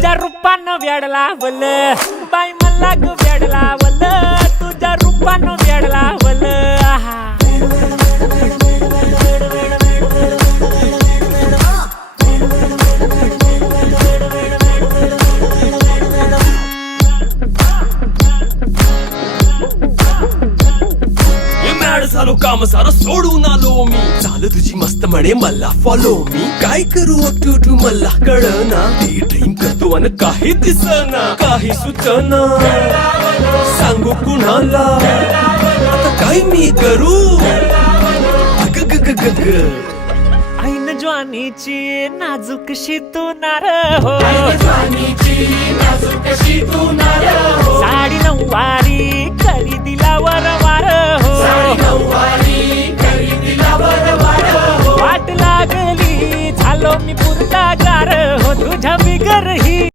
तुझ्या रूपानं वेड लावलं बाई मला ग वेड लावलं तुझ्या रूपानं वेड लावलं आहा झालो काम सारं सोडून आलो मी चाल तुझी मस्त म्हणे मला फॉलो मी काय करू अटू मला कळना ते ड्रीम करतो आणि काही दिसना काही सुचना सांगू कुणाला आता काय मी करू अग ग ग ग ग ऐन ज्वानीची नाजूकशी तू नार हो साडी नऊवारी करी दिला वरवार हो वाट लागली झालो मी पुरता गार हो तुझ्या बिगर ही